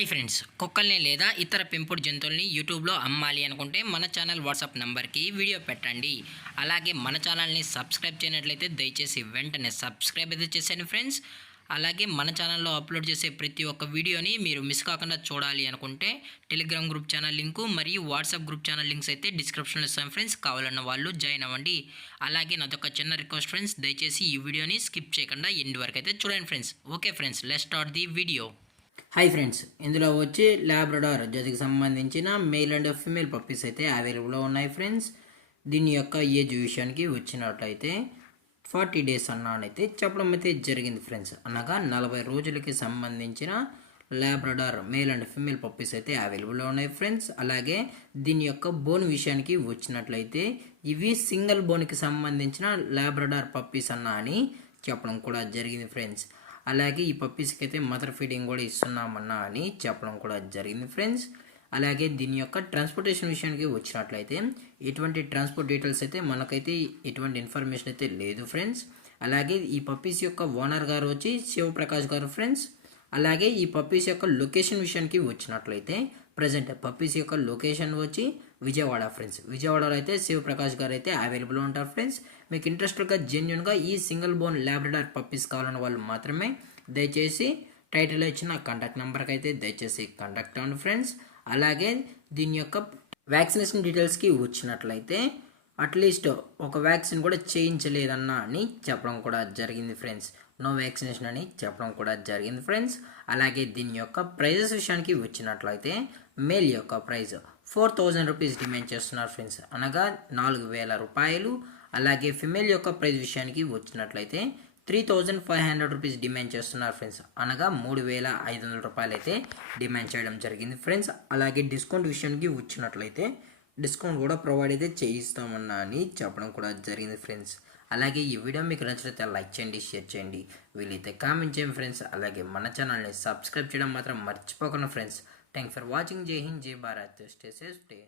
Hi friends, కుక్కల్ని లేదా ఇతర పెంపుడు జంతువుల్ని యూట్యూబ్లో అమ్మాలి అనుకుంటే మన ఛానల్ వాట్సాప్ నెంబర్కి వీడియో పెట్టండి. అలాగే మన ఛానల్ని సబ్స్క్రైబ్ చేయనట్లయితే దయచేసి వెంటనే సబ్స్క్రైబ్ అయితే చేసేయండి ఫ్రెండ్స్. అలాగే మన ఛానల్లో అప్లోడ్ చేసే ప్రతి ఒక్క వీడియోని మీరు మిస్ కాకుండా చూడాలి అనుకుంటే టెలిగ్రామ్ గ్రూప్ ఛానల్ లింకు మరియు వాట్సాప్ గ్రూప్ ఛానల్ లింక్స్ అయితే డిస్క్రిప్షన్లో ఇస్తాను ఫ్రెండ్స్. కావాలన్న వాళ్ళు జాయిన్ అవ్వండి. అలాగే నాదొక చిన్న రిక్వెస్ట్ ఫ్రెండ్స్, దయచేసి ఈ వీడియోని స్కిప్ చేయకుండా ఎండ్ వరకు అయితే చూడండి friends. Okay friends, let's start the video. Hi friends, ఇందులో వచ్చి లాబ్రడార్ జతకి సంబంధించిన మేల్ అండ్ ఫీమేల్ పప్పీస్ అయితే అవైలబుల్లో ఉన్నాయి ఫ్రెండ్స్. దీని యొక్క ఏజ్ విషయానికి వచ్చినట్లయితే 40 డేస్ అన్నానైతే చెప్పడం అయితే జరిగింది ఫ్రెండ్స్. అనగా 40 రోజులకి సంబంధించిన Labrador male and female puppies అయితే అవైలబుల్లో ఉన్నాయి ఫ్రెండ్స్. అలాగే దీని యొక్క బోన్ విషయానికి వచ్చినట్లయితే ఇవి సింగిల్ బోన్కి సంబంధించిన లాబ్రడార్ పప్పీస్ అన్నా అని చెప్పడం కూడా జరిగింది ఫ్రెండ్స్. అలాగే ఈ పప్పీస్కి అయితే మదర్ ఫీడింగ్ కూడా ఇస్తున్నామన్నా అని చెప్పడం కూడా జరిగింది ఫ్రెండ్స్. అలాగే దీని యొక్క ట్రాన్స్పోర్టేషన్ విషయానికి వచ్చినట్లయితే ఎటువంటి ట్రాన్స్పోర్ట్ డీటెయిల్స్ అయితే మనకైతే ఎటువంటి ఇన్ఫర్మేషన్ అయితే లేదు ఫ్రెండ్స్. అలాగే ఈ పప్పీస్ యొక్క ఓనర్ గారు వచ్చి శివప్రకాష్ గారు ఫ్రెండ్స్. అలాగే ఈ పప్పీస్ యొక్క లొకేషన్ విషయానికి వచ్చినట్లయితే ప్రజెంట్ పప్పీస్ యొక్క లొకేషన్ వచ్చి విజయవాడ ఫ్రెండ్స్. విజయవాడలో అయితే శివప్రకాష్ గారు అయితే అవైలబుల్ ఉంటారు ఫ్రెండ్స్. మీకు ఇంట్రెస్ట్గా జెన్యున్గా ఈ సింగిల్ బోన్ లాబ్రడార్ పప్పీస్ కావాలన్న వాళ్ళు మాత్రమే దయచేసి టైటిల్లో ఇచ్చిన కాంటాక్ట్ నెంబర్కి అయితే దయచేసి కాంటాక్ట్ అవ్వండి ఫ్రెండ్స్. అలాగే దీని యొక్క వ్యాక్సినేషన్ డీటెయిల్స్కి వచ్చినట్లయితే అట్లీస్ట్ ఒక వ్యాక్సిన్ కూడా చేయించలేదన్నా అని చెప్పడం కూడా జరిగింది ఫ్రెండ్స్. నో వ్యాక్సినేషన్ అని చెప్పడం కూడా జరిగింది ఫ్రెండ్స్. అలాగే దీని యొక్క ప్రైజెస్ విషయానికి వచ్చినట్లయితే మేల్ యొక్క ప్రైజ్ 4000 రూపీస్ డిమాండ్ చేస్తున్నారు ఫ్రెండ్స్, అనగా 4000 రూపాయలు. అలాగే ఫిమేల్ యొక్క ప్రైజ్ విషయానికి వచ్చినట్లయితే 3500 రూపీస్ డిమాండ్ చేస్తున్నారు ఫ్రెండ్స్, అనగా 3500 రూపాయలు అయితే డిమాండ్ చేయడం జరిగింది ఫ్రెండ్స్. అలాగే డిస్కౌంట్ విషయానికి వచ్చినట్లయితే డిస్కౌంట్ కూడా ప్రొవైడ్ అయితే చేయిస్తామన్నా అని చెప్పడం కూడా జరిగింది ఫ్రెండ్స్. అలాగే ఈ వీడియో మీకు నచ్చితే లైక్ చేయండి, షేర్ చేయండి, వీలైతే కామెంట్ చేయండి ఫ్రెండ్స్. అలాగే మన ఛానల్ని సబ్స్క్రైబ్ చేయడం మాత్రం మర్చిపోకండి ఫ్రెండ్స్. Thank for watching. జై హింద్, జై భారత్, స్టే సేఫ్, స్టే